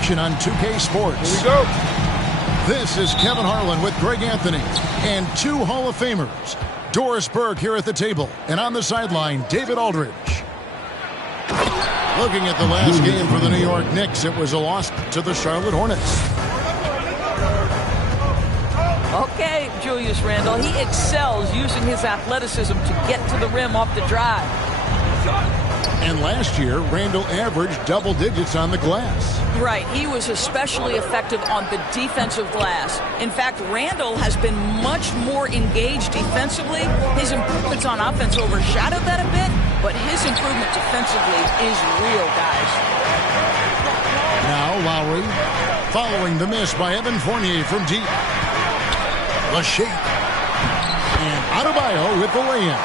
action on 2K Sports. Here we go. This is Kevin Harlan with Greg Anthony and two Hall of Famers. Doris Burke here at the table, and on the sideline, David Aldridge. Looking at the last game for the New York Knicks, it was a loss to the Charlotte Hornets. Okay, Julius Randle, he excels using his athleticism to get to the rim off the drive. And last year, Randle averaged double digits on the glass. Right, he was especially effective on the defensive glass. In fact, Randle has been much more engaged defensively. His improvements on offense overshadowed that a bit, but his improvement defensively is real, guys. Now Lowry, following the miss by Evan Fournier from deep. The shake. And Adebayo with the lay-in.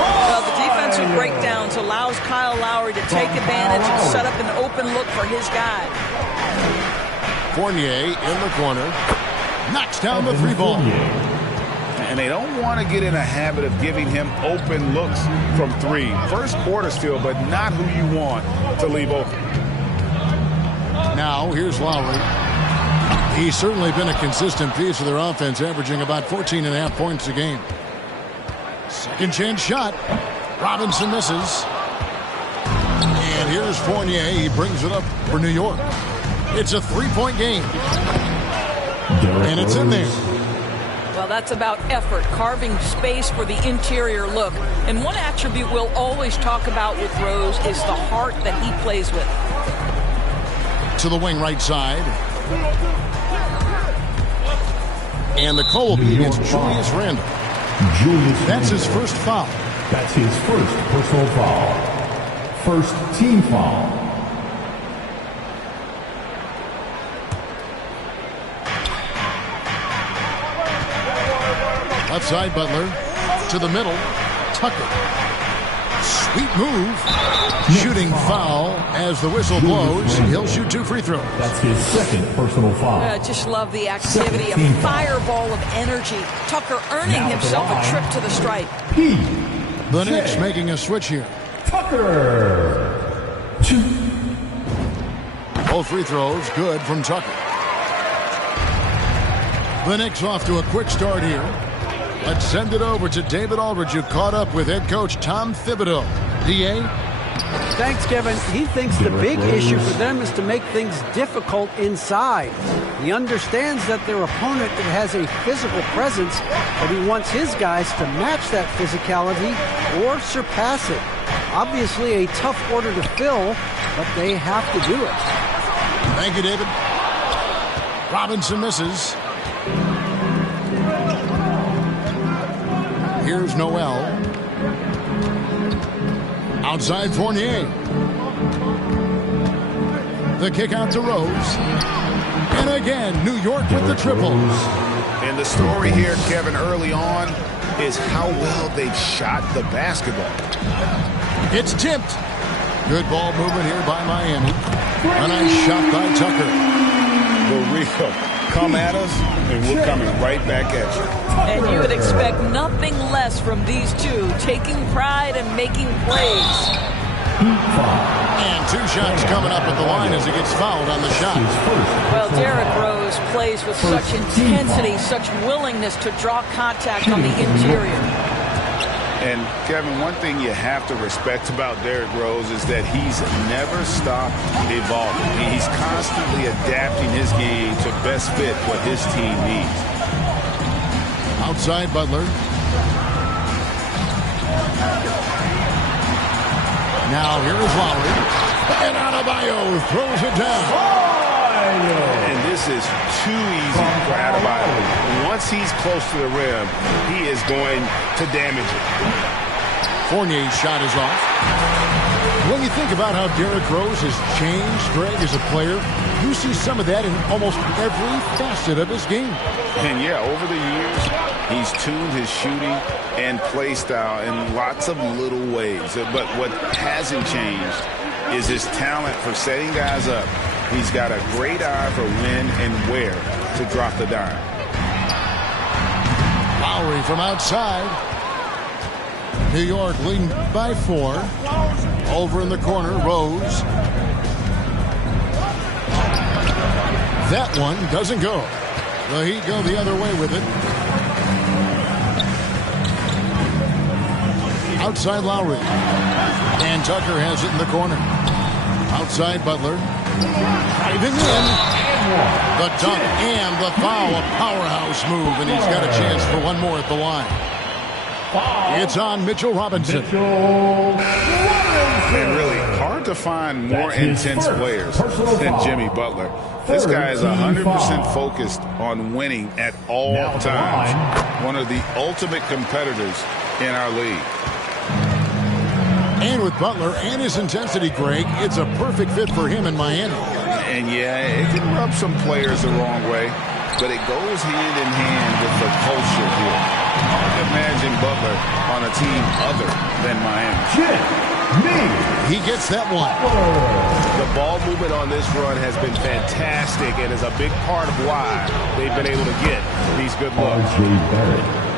Well, the defensive breakdowns allows Kyle Lowry to take advantage and set up an open look for his guy. Fournier in the corner. Knocks down the three ball. And they don't want to get in a habit of giving him open looks from three. First quarter still, but not who you want to leave open. Now, here's Lowry. He's certainly been a consistent piece of their offense, averaging about 14.5 points a game. Second chance shot. Robinson misses. And here's Fournier. He brings it up for New York. It's a three-point game. And it's in there. Well, that's about effort, carving space for the interior look. And one attribute we'll always talk about with Rose is the heart that he plays with. To the wing right side. And the call will be against Julius Randle. That's his first foul. That's his first personal foul. First team foul. Left side, Butler. To the middle. Tucker. Sweet move. Shooting foul as the whistle blows. He'll shoot 2 free throws. That's his second personal foul. I just love the activity, a fireball of energy. Tucker earning himself a trip to the stripe. The Knicks making a switch here. Tucker. 2. Both free throws good from Tucker. The Knicks off to a quick start here. Let's send it over to David Aldridge, who caught up with head coach Tom Thibodeau. D.A.? Thanks, Kevin. He thinks the big issue for them is to make things difficult inside. He understands that their opponent has a physical presence, but he wants his guys to match that physicality or surpass it. Obviously a tough order to fill, but they have to do it. Thank you, David. Robinson misses. Here's Noel. Outside Fournier. The kick out to Rose. And again, New York with the triple. And the story here, Kevin, early on is how well they've shot the basketball. It's tipped. Good ball movement here by Miami. A nice shot by Tucker. For real. Come at us, and we're coming right back at you. And you would expect nothing less from these two, taking pride and making plays. And 2 shots coming up at the line as he gets fouled on the shot. Well, Derrick Rose plays with such intensity, such willingness to draw contact on the interior. And, Kevin, one thing you have to respect about Derrick Rose is that he's never stopped evolving. He's constantly adapting his game to best fit what his team needs. Outside Butler. Now here is Lowry. And Adebayo throws it down. And this is too easy for Adebayo. Once he's close to the rim, he is going to damage it. Fournier's shot is off. When you think about how Derrick Rose has changed, Greg, as a player, you see some of that in almost every facet of his game. And yeah, over the years, he's tuned his shooting and play style in lots of little ways. But what hasn't changed is his talent for setting guys up. He's got a great eye for when and where to drop the dime. Lowry from outside. New York leading by 4. Over in the corner, Rose. That one doesn't go. The Heat go the other way with it. Outside Lowry. And Tucker has it in the corner. Outside Butler. Driving in. The dunk and the foul. A powerhouse move, and he's got a chance for one more at the line. It's on Mitchell Robinson. And really hard to find more intense players than Jimmy Butler. This guy is 100% focused on winning at all times. One of the ultimate competitors in our league. And with Butler and his intensity, Greg, it's a perfect fit for him in Miami. And yeah, it can rub some players the wrong way, but it goes hand in hand with the culture here. Hard to imagine Butler on a team other than Miami. He gets that one. The ball movement on this run has been fantastic and is a big part of why they've been able to get these good looks.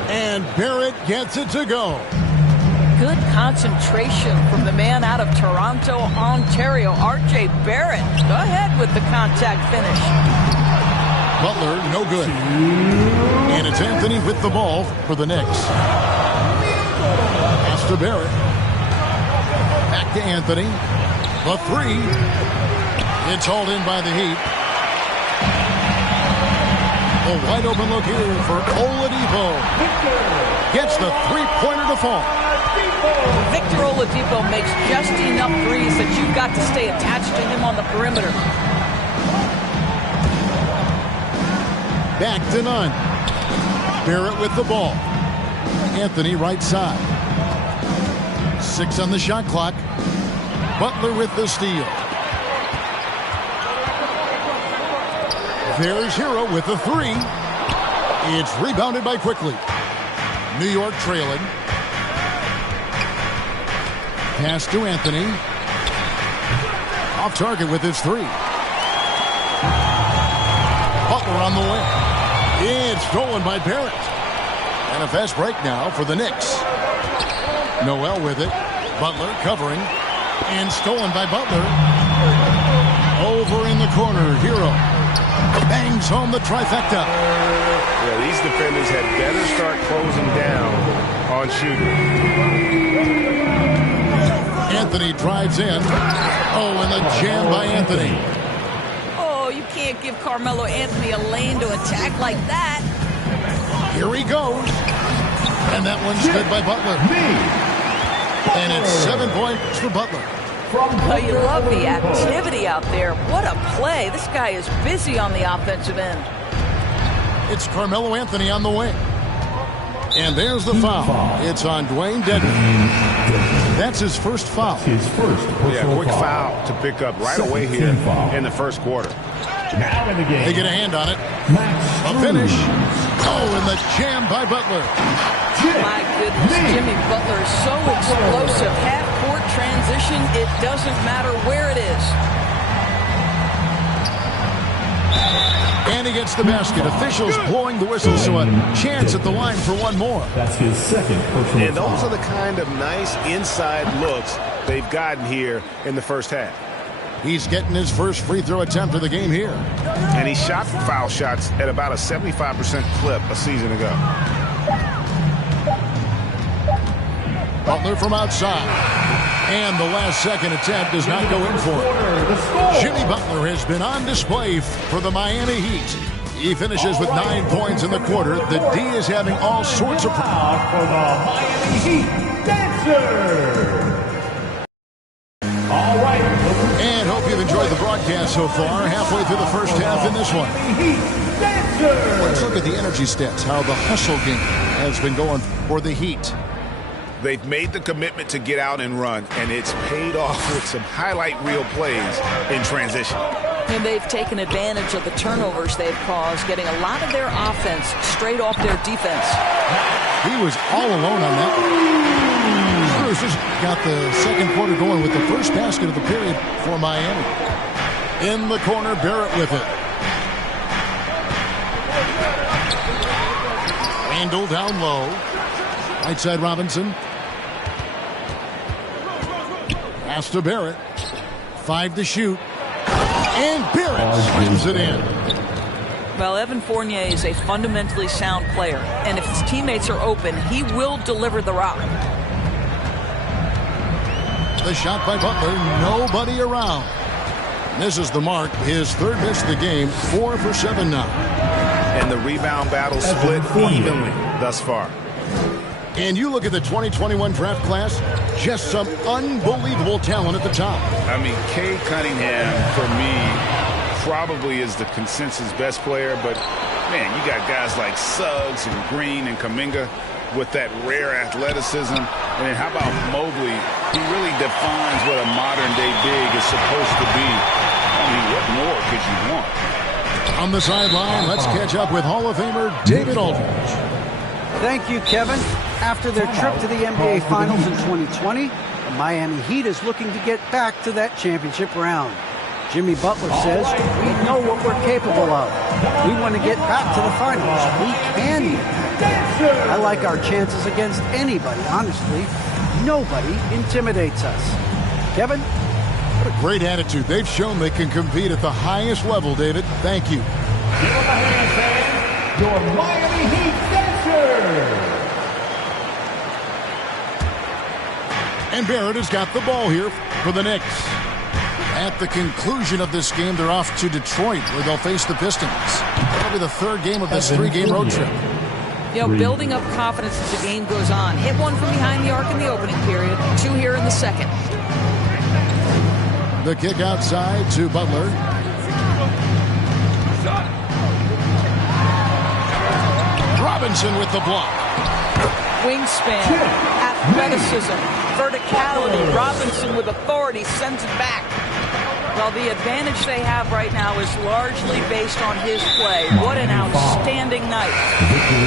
And Barrett gets it to go. Good concentration from the man out of Toronto, Ontario, R.J. Barrett. Go ahead with the contact finish. Butler, no good. And it's Anthony with the ball for the Knicks. Pass to Barrett. Back to Anthony. The three. It's hauled in by the Heat. A wide open look here for Oladipo. Gets the three-pointer to fall. Victor Oladipo makes just enough threes that you've got to stay attached to him on the perimeter. Back to none. Barrett with the ball. Anthony right side. 6 on the shot clock. Butler with the steal. There's Hero with the three. It's rebounded by Quickly. New York trailing. Pass to Anthony. Off target with his three. Butler on the wing. It's stolen by Barrett. And a fast break now for the Knicks. Noel with it. Butler covering. And stolen by Butler. Over in the corner, Hero. Bangs home the trifecta. Yeah, these defenders had better start closing down on shooting. Anthony drives in. Oh, and the jam by Anthony. Oh, you can't give Carmelo Anthony a lane to attack like that. Here he goes. And that one's good by Butler. And it's 7 points for Butler. Oh, you love the activity out there. What a play. This guy is busy on the offensive end. It's Carmelo Anthony on the wing. And there's the foul. It's on Dwayne Dedmon. That's his first foul. Yeah, quick foul to pick up right away here in the first quarter. Now in the game. They get a hand on it. A finish. Oh, and the jam by Butler. My goodness, Jimmy Butler is so explosive. Half-court transition, it doesn't matter where it is. And he gets the basket. Officials blowing the whistle, so a chance at the line for one more. That's his second personal And those are the kind of nice inside looks they've gotten here in the first half. He's getting his first free throw attempt of the game here. And he shot foul shots at about a 75% clip a season ago. Butler from outside. And the last second attempt does not go in for it. Jimmy Butler has been on display for the Miami Heat. He finishes with 9 points in the quarter. The D is having all sorts of foul for the Miami Heat Dancer. All right. And hope you've enjoyed the broadcast so far. Halfway through the first half in this one. Let's look at the energy stats, how the hustle game has been going for the Heat. They've made the commitment to get out and run, and it's paid off with some highlight reel plays in transition. And they've taken advantage of the turnovers they've caused, getting a lot of their offense straight off their defense. He was all alone on that one. Cruz got the second quarter going with the first basket of the period for Miami. In the corner, Barrett with it. Randall down low. Right side Robinson. Pass to Barrett. 5 to shoot. And Barrett slams it in. Well, Evan Fournier is a fundamentally sound player, and if his teammates are open, he will deliver the rock. The shot by Butler, nobody around. Misses the mark, his third miss of the game, 4 for 7 now. And the rebound battle split evenly thus far. And you look at the 2021 draft class, just some unbelievable talent at the top. I mean, Cade Cunningham, for me, probably is the consensus best player. But, man, you got guys like Suggs and Green and Kuminga with that rare athleticism. And then how about Mobley? He really defines what a modern-day big is supposed to be. I mean, what more could you want? On the sideline, let's catch up with Hall of Famer David Aldridge. Thank you, Kevin. After their trip to the NBA Finals in 2020, the Miami Heat is looking to get back to that championship round. Jimmy Butler says, we know what we're capable of. We want to get back to the finals. We can get back. I like our chances against anybody, honestly. Nobody intimidates us. Kevin? What a great attitude. They've shown they can compete at the highest level, David. Thank you. Give them a hand, fans. Your Miami Heat dancers. And Barrett has got the ball here for the Knicks. At the conclusion of this game, they're off to Detroit, where they'll face the Pistons. That'll be the third game of this 3-game road trip. You know, building up confidence as the game goes on. Hit one from behind the arc in the opening period, 2 here in the second. The kick outside to Butler. Robinson with the block. Wingspan, athleticism, verticality. Robinson with authority sends it back. Well, the advantage they have right now is largely based on his play. What an outstanding night.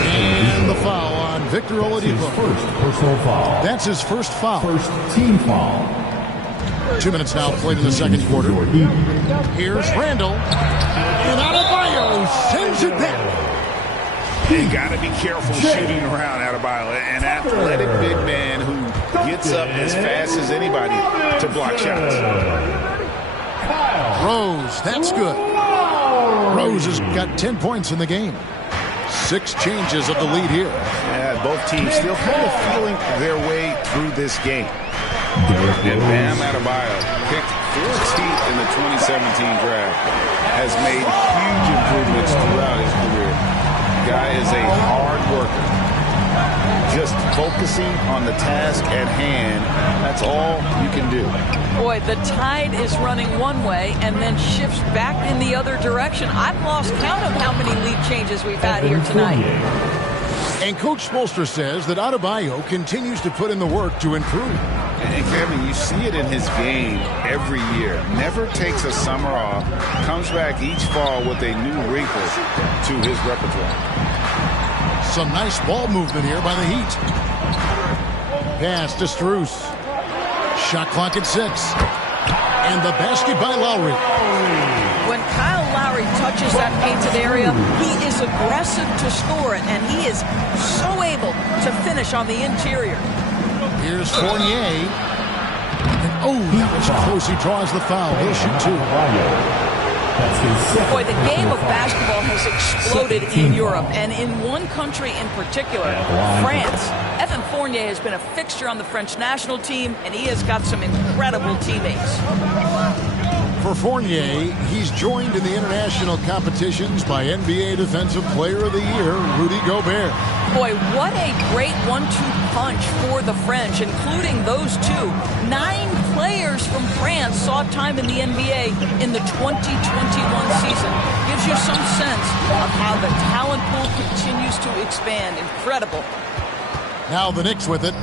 And the foul on Victor Oladipo. First personal foul. That's his first foul. First team foul. 2 minutes now played in the second quarter. Here's Randall. And Adebayo sends it back. You got to be careful shooting around Adebayo. An athletic big man who gets up as fast as anybody to block shots. Rose, that's good. Rose has got 10 points in the game. 6 changes of the lead here. Yeah, both teams still kind of feeling their way through this game. And Bam Adebayo, picked 14th in the 2017 draft, has made huge improvements throughout his career. Guy is a hard worker. Just focusing on the task at hand, that's all you can do. Boy, the tide is running one way and then shifts back in the other direction. I've lost count of how many lead changes we've had here tonight. And Coach Spoelstra says that Adebayo continues to put in the work to improve. And Kevin, you see it in his game every year. Never takes a summer off. Comes back each fall with a new wrinkle to his repertoire. Some nice ball movement here by the Heat. Pass to Strus. Shot clock at 6. And the basket by Lowry. When Kyle Lowry touches that painted area, he is aggressive to score it, and he is so able to finish on the interior. Here's Fournier. And, that was close. He draws the foul. He'll shoot 2. Boy, the game of basketball has exploded in Europe, and in one country in particular, France. Evan Fournier has been a fixture on the French national team, and he has got some incredible teammates. For Fournier, he's joined in the international competitions by NBA Defensive Player of the Year, Rudy Gobert. Boy, what a great 1-2 punch for the French, including those 2. 9 players from France saw time in the NBA in the 2021 season. Gives you some sense of how the talent pool continues to expand. Incredible. Now the Knicks with it.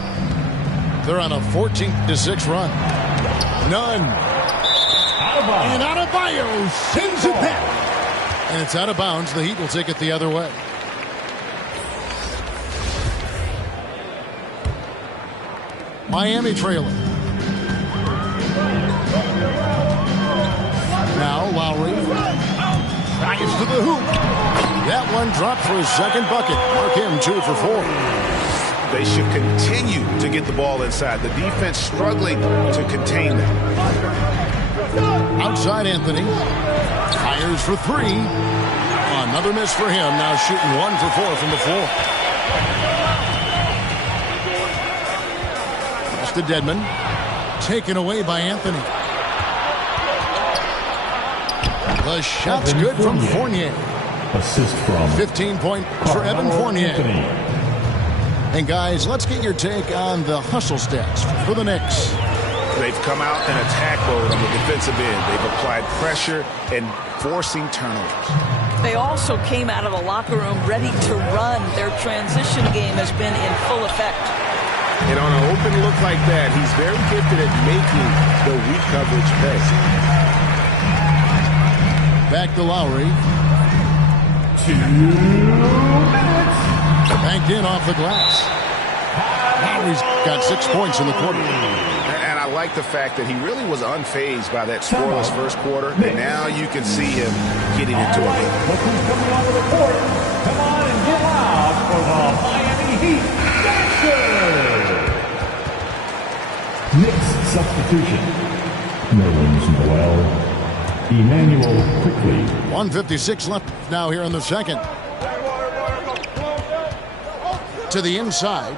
They're on a 14-6 run. None. And Adebayo sends it back. And it's out of bounds. The Heat will take it the other way. Miami trailing. Now Lowry drives to the hoop. That one dropped for his second bucket. Mark him 2 for 4. They should continue to get the ball inside. The defense struggling to contain them. Outside Anthony. Fires for 3. Another miss for him. Now shooting 1 for 4 from the floor. Pass to Dedmon. Taken away by Anthony. The shot's good from Fournier. Assist from 15 points for Evan Fournier. And guys, let's get your take on the hustle stats for the Knicks. They've come out in attack mode on the defensive end. They've applied pressure and forcing turnovers. They also came out of the locker room ready to run. Their transition game has been in full effect. And on an open look like that, he's very gifted at making the weak coverage pay. Back to Lowry. 2 minutes. Banked in off the glass. Lowry's got 6 points in the quarter. And I like the fact that he really was unfazed by that scoreless first quarter. And now you can see him getting into a rhythm. Look who's coming onto the court. Come on and get loud for the Miami Heat. Knicks substitution. Nerlens Noel. Emmanuel quickly. 1:56 left now here in the second. To the inside.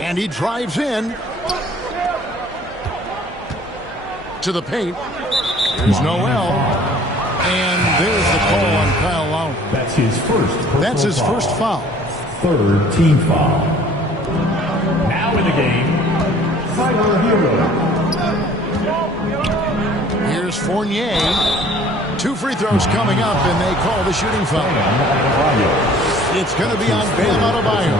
And he drives in. To the paint. Here's Noel. And there's the call on Kyle Lowry. That's his first foul. Third team foul. Now in the game, Tyler Hero. Here's Fournier. 2 free throws coming up, and they call the shooting foul. It's going to be on Bam Adebayo.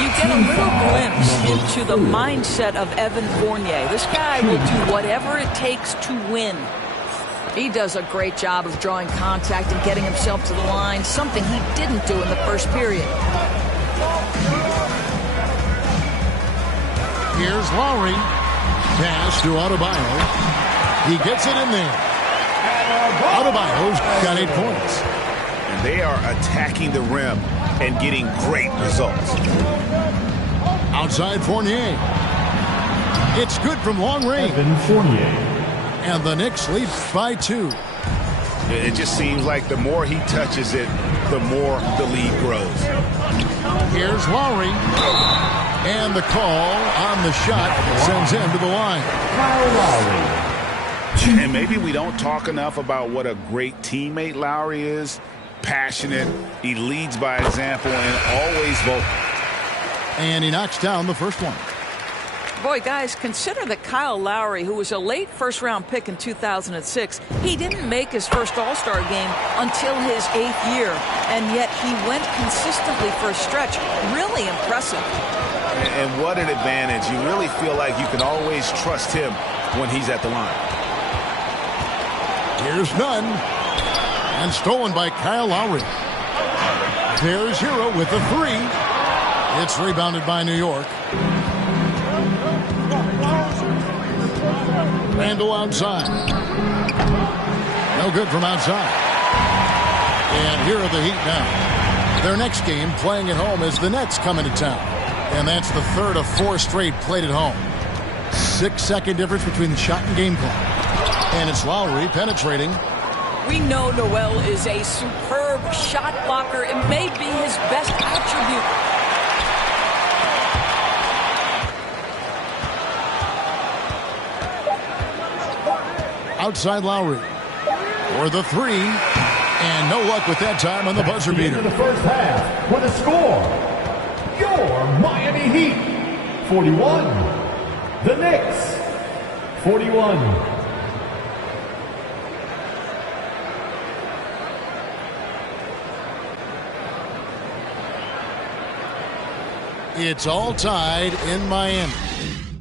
You get a little glimpse into the mindset of Evan Fournier. This guy will do whatever it takes to win. He does a great job of drawing contact and getting himself to the line, something he didn't do in the first period. Here's Lowry. Pass to Adebayo. He gets it in there. Adebayo's got 8 points. And they are attacking the rim and getting great results. Outside Fournier. It's good from long range. Evan Fournier. And the Knicks lead by 2. It just seems like the more he touches it, the more the lead grows. Here's Lowry. And the call on the shot sends him to the line. Kyle Lowry. And maybe we don't talk enough about what a great teammate Lowry is. Passionate. He leads by example and always vocal. And he knocks down the first one. Boy, guys, consider that Kyle Lowry, who was a late first-round pick in 2006, he didn't make his first All-Star game until his 8th year, and yet he went consistently for a stretch. Really impressive. And what an advantage. You really feel like you can always trust him when he's at the line. Here's none. And stolen by Kyle Lowry. There's Hero with the 3. It's rebounded by New York. Randall outside. No good from outside. And here are the Heat now. Their next game playing at home as the Nets come into town. And that's the 3rd of 4 straight played at home. 6-second difference between the shot and game clock. And it's Lowry penetrating. We know Noel is a superb shot blocker. It may be his best attribute. Outside Lowry for the 3. And no luck with that time on the buzzer beater. The first half with a score. Your Miami Heat 41. The Knicks 41. It's all tied in Miami.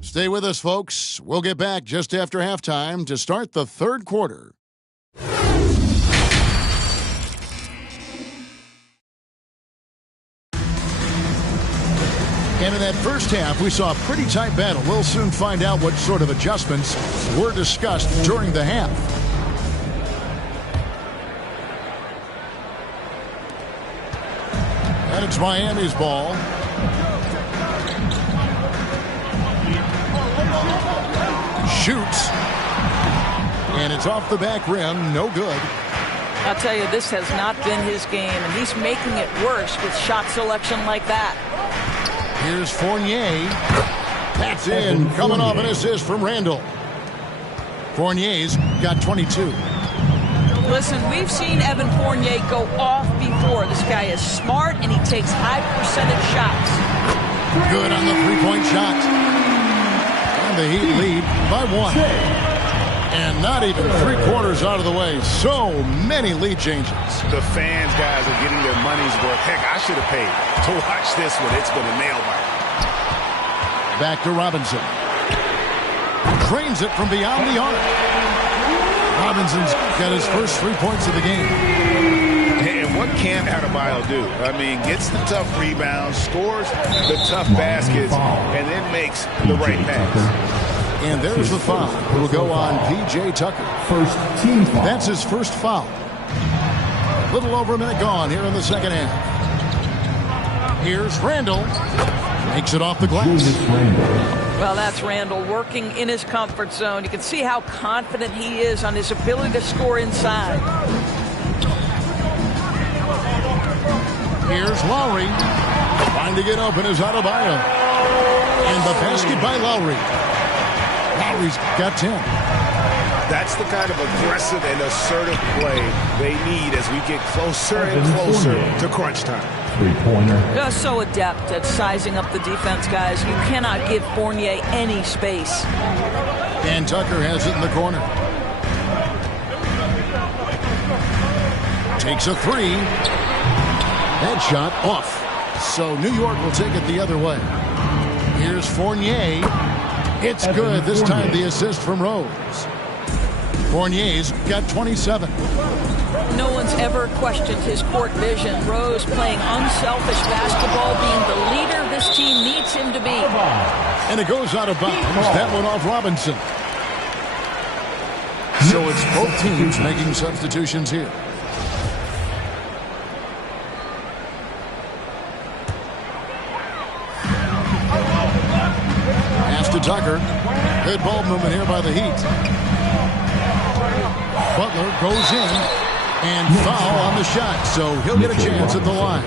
Stay with us, folks. We'll get back just after halftime to start the 3rd quarter. And in that first half, we saw a pretty tight battle. We'll soon find out what sort of adjustments were discussed during the half. And it's Miami's ball. Shoots. And it's off the back rim. No good. I'll tell you, this has not been his game, and he's making it worse with shot selection like that. Here's Fournier. That's in. Coming off an assist from Randall. Fournier's got 22. Listen, we've seen Evan Fournier go off before. This guy is smart, and he takes high percentage shots. Good on the three-point shot. And the Heat lead by 1. And not even 3/4 out of the way. So many lead changes. The fans, guys, are getting their money's worth. Heck, I should have paid to watch this one. It's been a nail biter. Back to Robinson. Drains it from beyond the arc. Robinson's got his first 3 points of the game. And what can Adebayo do? I mean, gets the tough rebounds, scores the tough baskets, and then makes the right pass. And there's the foul. It will go on P.J. Tucker. First team foul. That's his first foul. A little over a minute gone here in the second half. Here's Randall. Makes it off the glass. Well, that's Randall working in his comfort zone. You can see how confident he is on his ability to score inside. Here's Lowry. Trying to get open is Adebayo. And the basket by Lowry. Lowry's got 10. That's the kind of aggressive and assertive play they need as we get closer and closer to crunch time. Three-pointer. Just so adept at sizing up the defense, guys. You cannot give Fournier any space. And Tucker has it in the corner. Takes a three. That shot off. So New York will take it the other way. Here's Fournier. It's good. This time the assist from Rose. Fournier's got 27. No one's ever questioned his court vision. Rose playing unselfish basketball, being the leader this team needs him to be. And it goes out of bounds. That one off Robinson. So it's both teams making substitutions here. Pass to Tucker. Good ball movement here by the Heat. Butler goes in. And foul on the shot, so he'll get a chance at the line.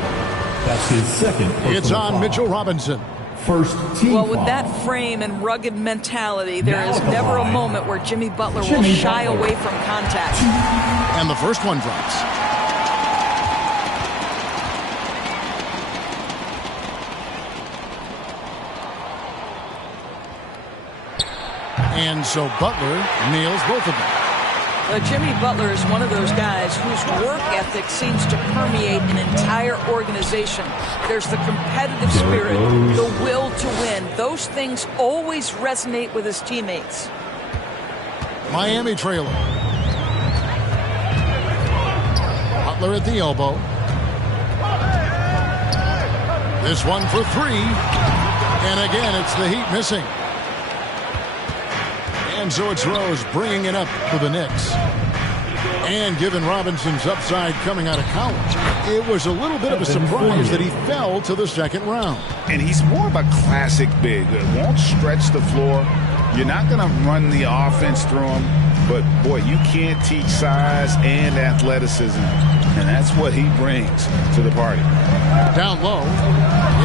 That's his second. It's on Mitchell Robinson. First team Well, with foul. that frame and rugged mentality, there is never a moment where Jimmy Butler will shy away from contact. And the first one drops. And so Butler nails both of them. Jimmy Butler is one of those guys whose work ethic seems to permeate an entire organization. There's the competitive spirit, the will to win. Those things always resonate with his teammates. Miami trailer. Butler at the elbow. This one for three. And again, it's the Heat missing. And so it's Rose bringing it up for the Knicks. And given Robinson's upside coming out of college, it was a little bit of a surprise that he fell to the second round. And he's more of a classic big. Won't stretch the floor. You're not going to run the offense through him. But, boy, you can't teach size and athleticism. And that's what he brings to the party. Down low.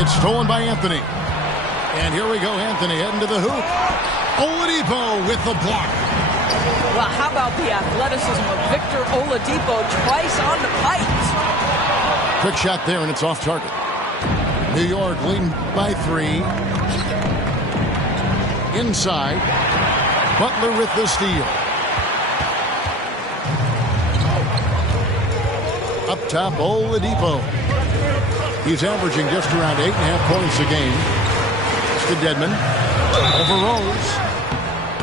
It's stolen by Anthony. And here we go, Anthony heading to the hoop. Oladipo with the block. Well, how about the athleticism of Victor Oladipo twice on the pipes? Quick shot there, and it's off target. New York leading by 3. Inside. Butler with the steal. Up top, Oladipo. He's averaging just around 8.5 points a game. It's to Dedmon. Over Rose.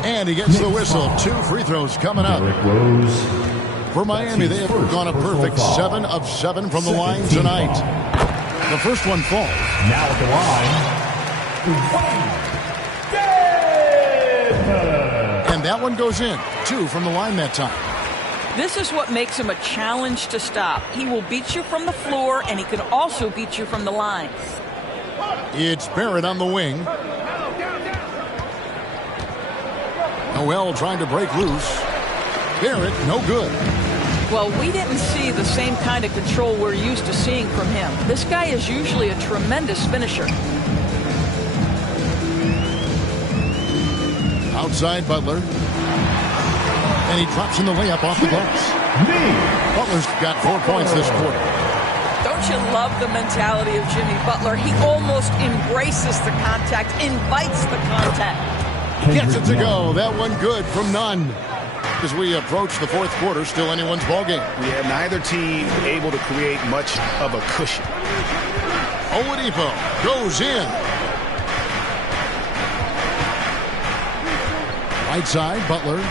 And he gets the whistle. 2 free throws coming up. For Miami, they have gone a perfect 7 of 7 from the line tonight. The first one falls. Now at the line, And that one goes in. 2 from the line that time. This is what makes him a challenge to stop. He will beat you from the floor, and he can also beat you from the line. It's Barrett on the wing. Noel trying to break loose. Barrett, no good. Well, we didn't see the same kind of control we're used to seeing from him. This guy is usually a tremendous finisher. Outside Butler. And he drops in the layup off the glass. Butler's got 4 points this quarter. Don't you love the mentality of Jimmy Butler? He almost embraces the contact, invites the contact. Gets it to go. That one good from none. As we approach the fourth quarter, still anyone's ball game. We had neither team able to create much of a cushion. Oladipo goes in. Right side, Butler.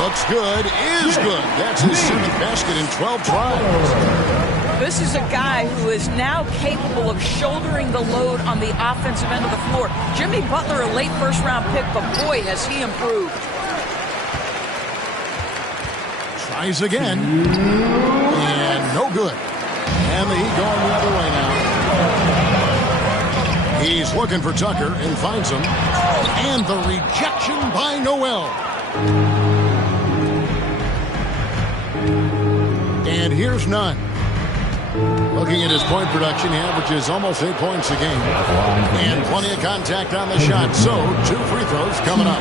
Looks good, is good. That's his 7th basket in 12 tries. This is a guy who is now capable of shouldering the load on the offensive end of the floor. Jimmy Butler, a late first-round pick, but boy, has he improved. Tries again. And no good. And the Heat going the other way now. He's looking for Tucker and finds him. And the rejection by Noel. And here's none. Looking at his point production, he averages almost 8 points a game. And plenty of contact on the shot. So, 2 free throws coming up.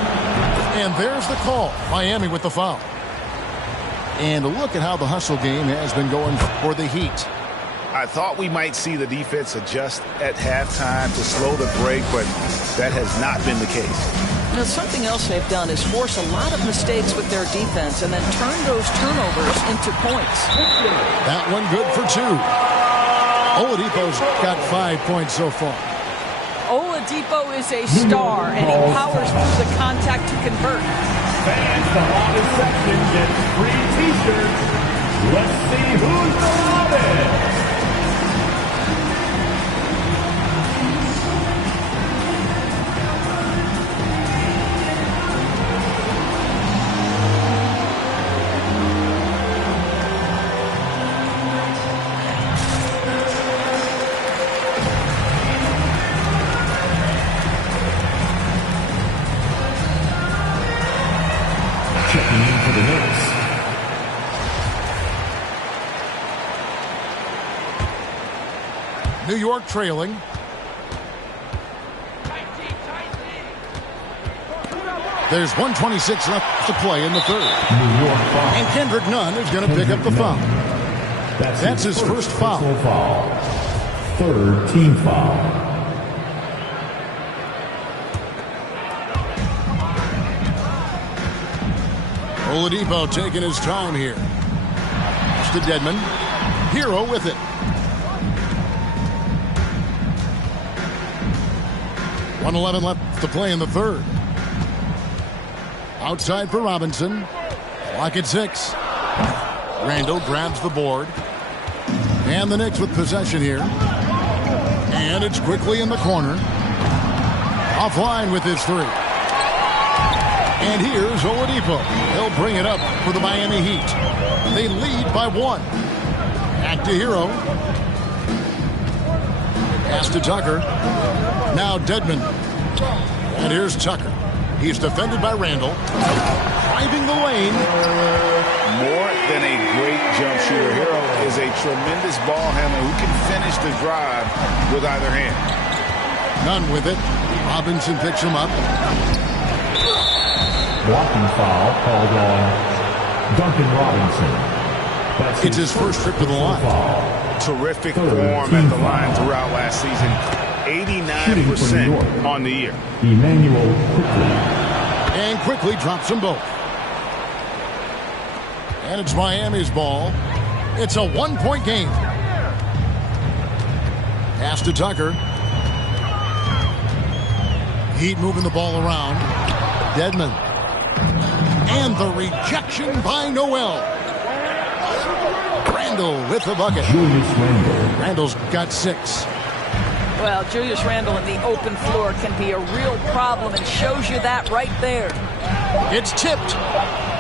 And there's the call. Miami with the foul. And look at how the hustle game has been going for the Heat. I thought we might see the defense adjust at halftime to slow the break, but that has not been the case. Now, something else they've done is force a lot of mistakes with their defense and then turn those turnovers into points. That one good for 2. Oladipo's got 5 points so far. Oladipo is a star, and he powers through the contact to convert. Fans, the hottest section gets free T-shirts. Let's see who's the hottest. Checking in for the Knicks. New York trailing. There's 1:26 left to play in the third. And Kendrick Nunn is going to pick up the foul. That's his first foul. Third team foul. Oladipo taking his time here. Pass to Dedmon. Hero with it. 1:11 left to play in the third. Outside for Robinson. Clock at 6. Randall grabs the board. And the Knicks with possession here. And it's quickly in the corner. Offline with his 3. And here's Oladipo. He'll bring it up for the Miami Heat. They lead by 1. Back to Hero. Pass to Tucker. Now Dedmon. And here's Tucker. He's defended by Randall. Driving the lane. More than a great jump shooter, Hero is a tremendous ball handler who can finish the drive with either hand. None with it. Robinson picks him up. Blocking foul called on Duncan Robinson. It's his first trip to the line. Terrific form at the line throughout last season. 89% on the year. Emmanuel Quickly. And quickly drops them both. And it's Miami's ball. It's a 1-point game. Pass to Tucker. Heat moving the ball around. Dedmon. And the rejection by Noel. Randall with the bucket. Julius Randle. Randall's got 6. Well, Julius Randle in the open floor can be a real problem and shows you that right there. It's tipped.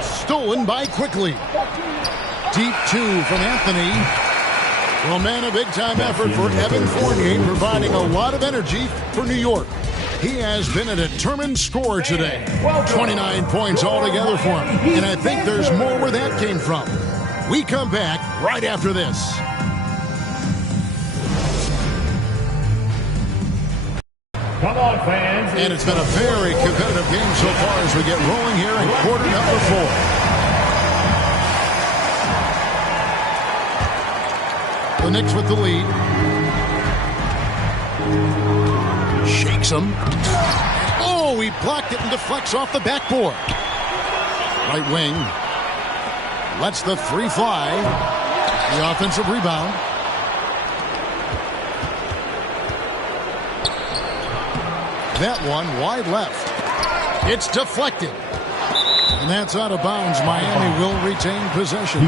Stolen by Quickly. Deep 2 from Anthony. Well, man, a big-time effort for Evan Fournier, providing a lot of energy for New York. He has been a determined scorer today. 29 points altogether for him. And I think there's more where that came from. We come back right after this. Come on, fans. And it's been a very competitive game so far as we get rolling here in quarter number 4. The Knicks with the lead. Shakes him. Oh, he blocked it and deflects off the backboard. Right wing. Lets the three fly. The offensive rebound. That one wide left. It's deflected. And that's out of bounds. Miami will retain possession.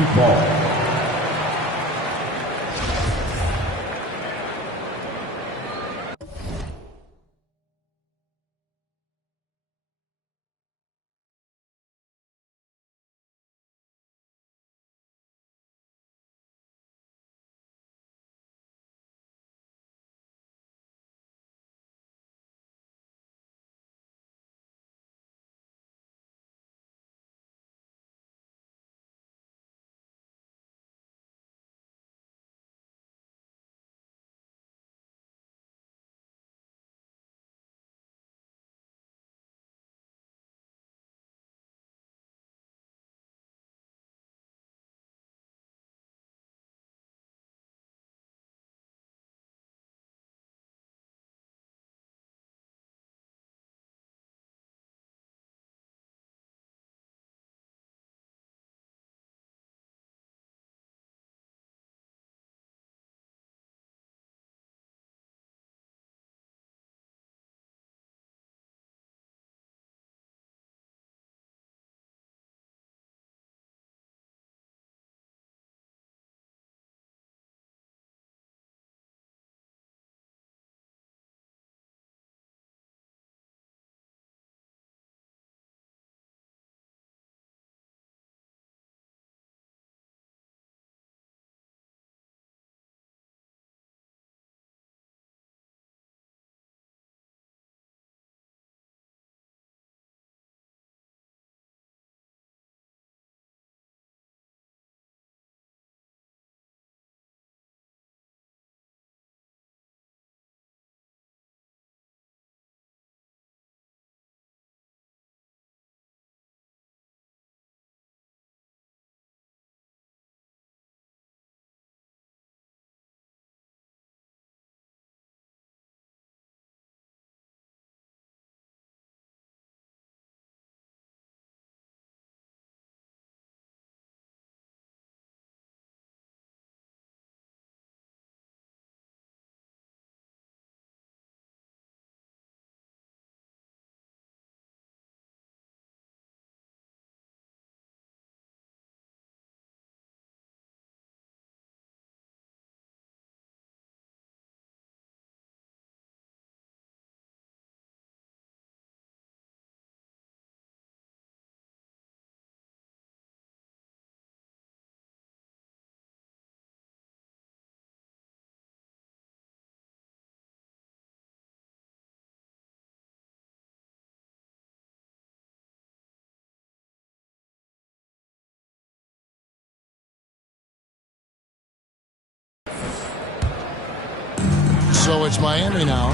So it's Miami now.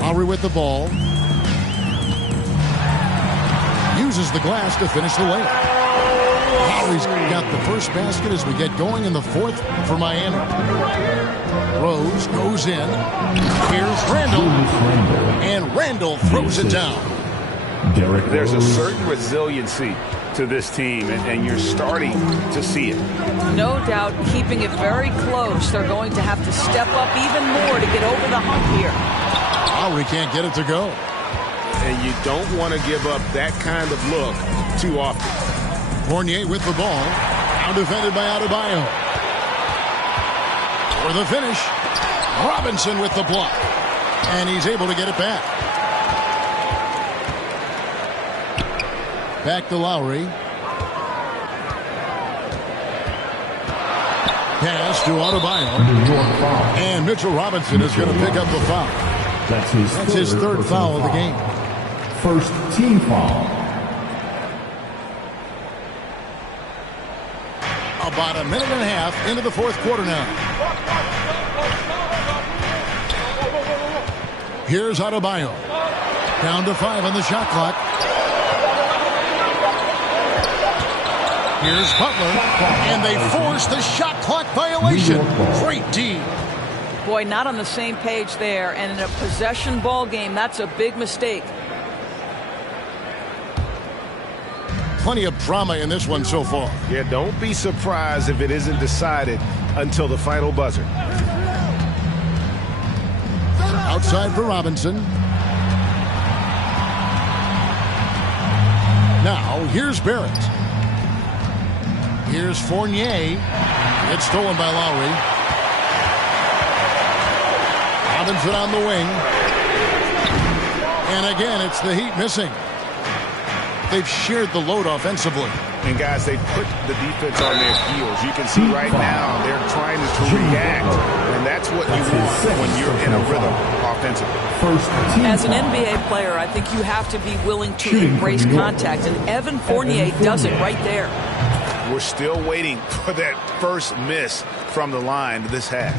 Lowry with the ball. Uses the glass to finish the layup. Lowry's got the first basket as we get going in the fourth for Miami. Rose goes in. Here's Randall. And Randall throws it down. There's a certain resiliency to this team, and you're starting to see it. No doubt, keeping it very close. They're going to have to step up even more to get over the hump here. Lowry can't get it to go. And you don't want to give up that kind of look too often. Fournier with the ball. Now defended by Adebayo. For the finish, Robinson with the block. And he's able to get it back. Back to Lowry. Pass to Adebayo. And Mitchell Robinson is going to pick up the foul. That's his third foul of the game. First team foul. About a minute and a half into the fourth quarter now. Here's Adebayo. Down to 5 on the shot clock. Here's Butler. And they force the shot clock violation. Great D. Boy, not on the same page there. And in a possession ball game, that's a big mistake. Plenty of drama in this one so far. Yeah, don't be surprised if it isn't decided until the final buzzer. Outside for Robinson. Now, here's Barrett. Here's Fournier. It's stolen by Lowry. Robinson on the wing. And again, it's the Heat missing. They've shared the load offensively. And guys, they put the defense on their heels. You can see right now they're trying to react. And that's what you want when you're in a rhythm offensively. As an NBA player, I think you have to be willing to embrace contact. And Evan Fournier does it right there. We're still waiting for that first miss from the line this half.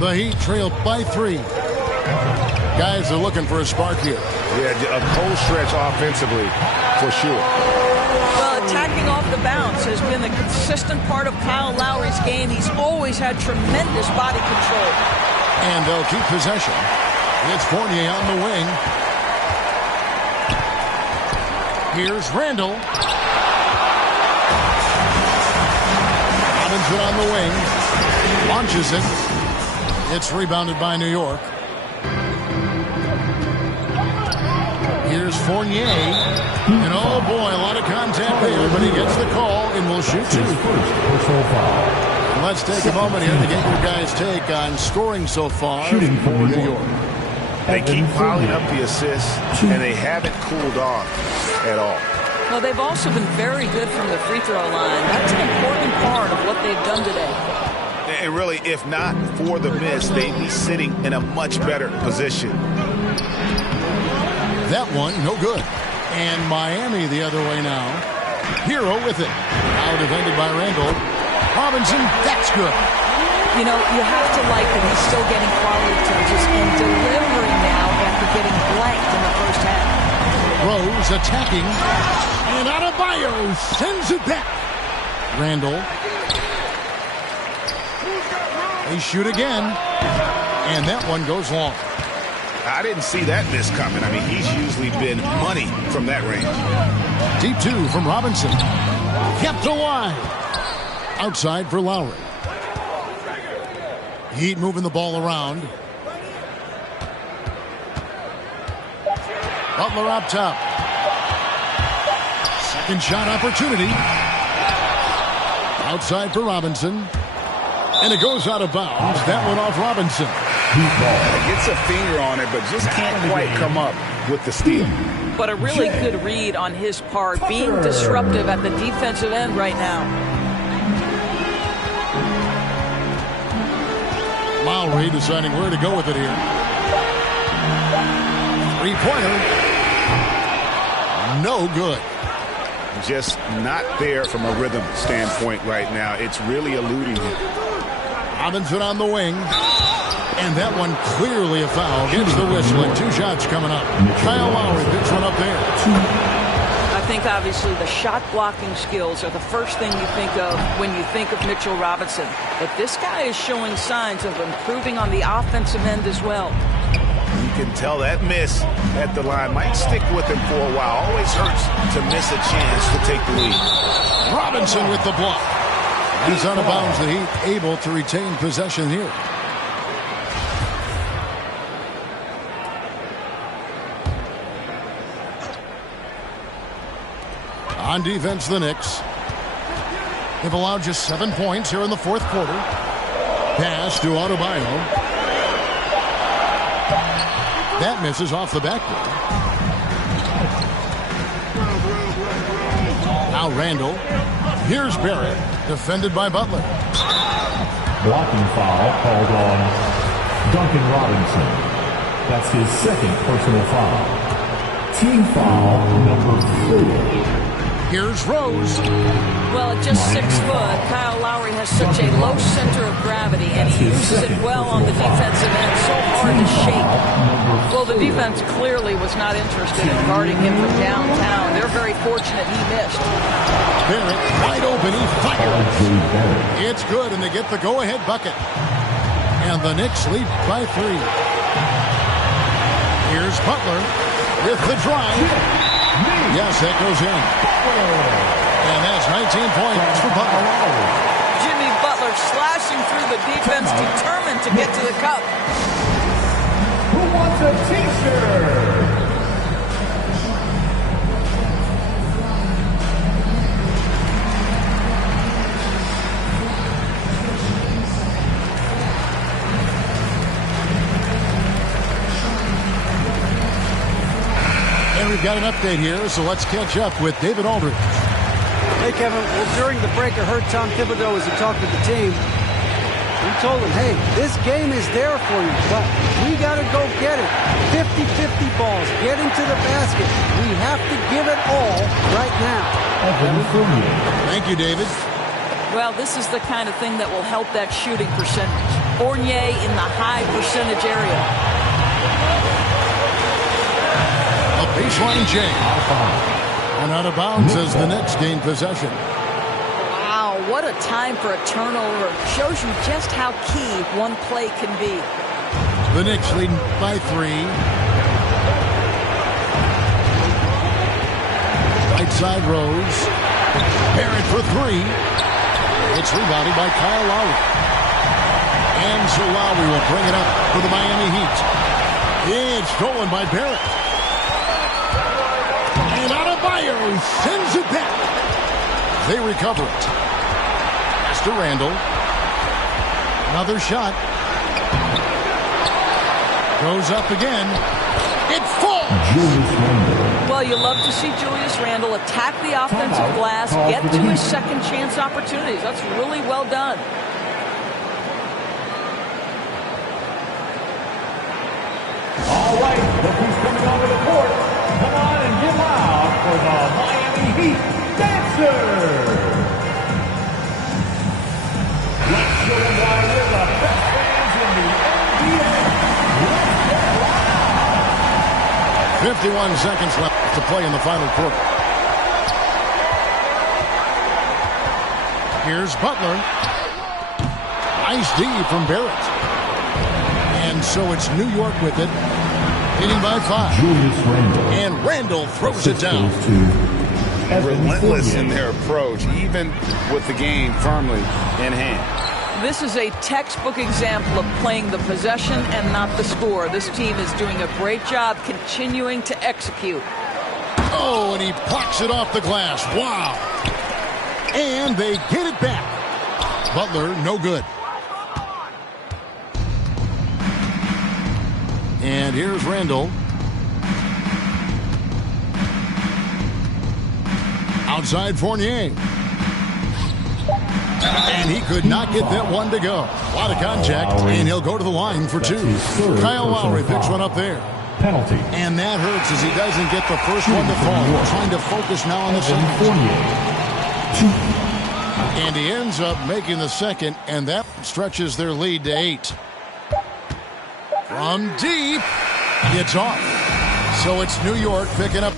The Heat trail by 3. Guys are looking for a spark here. Yeah, a cold stretch offensively for sure. Well, attacking off the bounce has been a consistent part of Kyle Lowry's game. He's always had tremendous body control. And they'll keep possession. It's Fournier on the wing. Here's Randall. Robinson on the wing. Launches it. It's rebounded by New York. Here's Fournier. And oh boy, a lot of contact there, but he gets the call and will shoot 2. And let's take a moment here to get your guys' take on scoring so far for New York. They keep piling up the assists, and they haven't cooled off at all. Well, they've also been very good from the free throw line. That's an important part of what they've done today. And really, if not for the miss, they'd be sitting in a much better position. That one, no good. And Miami the other way now. Hero with it. Now defended by Randall. Robinson, that's good. You know, you have to like that he's still getting quality touches and delivering now after getting blanked in the first half. Rose attacking. And Adebayo sends it back. Randall. They shoot again. And that one goes long. I didn't see that miss coming. I mean, he's usually been money from that range. Deep 2 from Robinson. Kept alive. Outside for Lowry. Heat moving the ball around. Butler up top. Second shot opportunity. Outside for Robinson. And it goes out of bounds. That one off Robinson. Gets a finger on it, but just can't quite come up with the steal. But a really good read on his part, being disruptive at the defensive end right now. Lowry deciding where to go with it here. 3-pointer. No good. Just not there from a rhythm standpoint right now. It's really eluding him. Robinson on the wing. And that one clearly a foul. Gets the whistle and 2 shots coming up. Kyle Lowry picks one up there. I think obviously the shot blocking skills are the first thing you think of when you think of Mitchell Robinson. But this guy is showing signs of improving on the offensive end as well. You can tell that miss at the line might stick with him for a while. Always hurts to miss a chance to take the lead. Robinson with the block. He's out of bounds. The Heat able to retain possession here. On defense, the Knicks. They've allowed just 7 points here in the fourth quarter. Pass to Adebayo. That misses off the backboard. Now Randall. Here's Barrett. Defended by Butler. Blocking foul called on Duncan Robinson. That's his second personal foul. Team foul number 4. Here's Rose. Well, at just 6 foot, Kyle Lowry has such a low center of gravity, and he uses it well on the defensive end. So hard to shake. Well, the defense clearly was not interested in guarding him from downtown. They're very fortunate he missed. Barrett, wide open, he fires. It's good, and they get the go-ahead bucket. And the Knicks lead by 3. Here's Butler with the drive. Yes, that goes in. And that's 19 points for Butler. Jimmy Butler slashing through the defense, determined to get to the cup. Who wants a t-shirt? And we've got an update here, so let's catch up with David Aldridge. Hey, Kevin. Well, during the break, I heard Tom Thibodeau as he talked to the team. He told them, hey, this game is there for you, but we got to go get it. 50-50 balls, get into the basket. We have to give it all right now. Thank you, David. Well, this is the kind of thing that will help that shooting percentage. Fournier in the high percentage area. A baseline jam. And out of bounds as the Knicks gain possession. Wow, what a time for a turnover. Shows you just how key one play can be. The Knicks lead by 3. Right side Rose. Barrett for 3. It's rebounded by Kyle Lowry. And so Lowry will bring it up for the Miami Heat. It's stolen by Barrett. And Adebayo sends it back. They recover it. Pass to Randall. Another shot. Goes up again. It falls. Well, you love to see Julius Randle attack the offensive glass, get to his second chance opportunities. That's really well done. All right, look who's coming onto the court. Come on and get loud for the Miami Heat Dancers. Let's show them why we're the best fans in the NBA. Let's get loud. 51 seconds left to play in the final quarter. Here's Butler. Nice D from Barrett. And so it's New York with it. Leading by 5. And Randall throws it down. Relentless in their approach, even with the game firmly in hand. This is a textbook example of playing the possession and not the score. This team is doing a great job continuing to execute. Oh, and he plucks it off the glass. Wow. And they get it back. Butler, no good. And here's Randall. Outside Fournier. And he could not get that one to go. A lot of contact, and he'll go to the line for 2. Kyle Lowry picks one up there. Penalty. And that hurts as he doesn't get the first one to fall. We're trying to focus now on the second. And he ends up making the second, and that stretches their lead to 8. From deep, it's off. So it's New York picking up.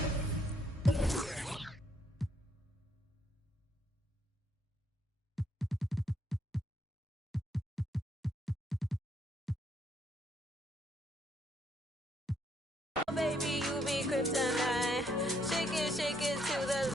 Baby, you be kryptonite. Shake it to the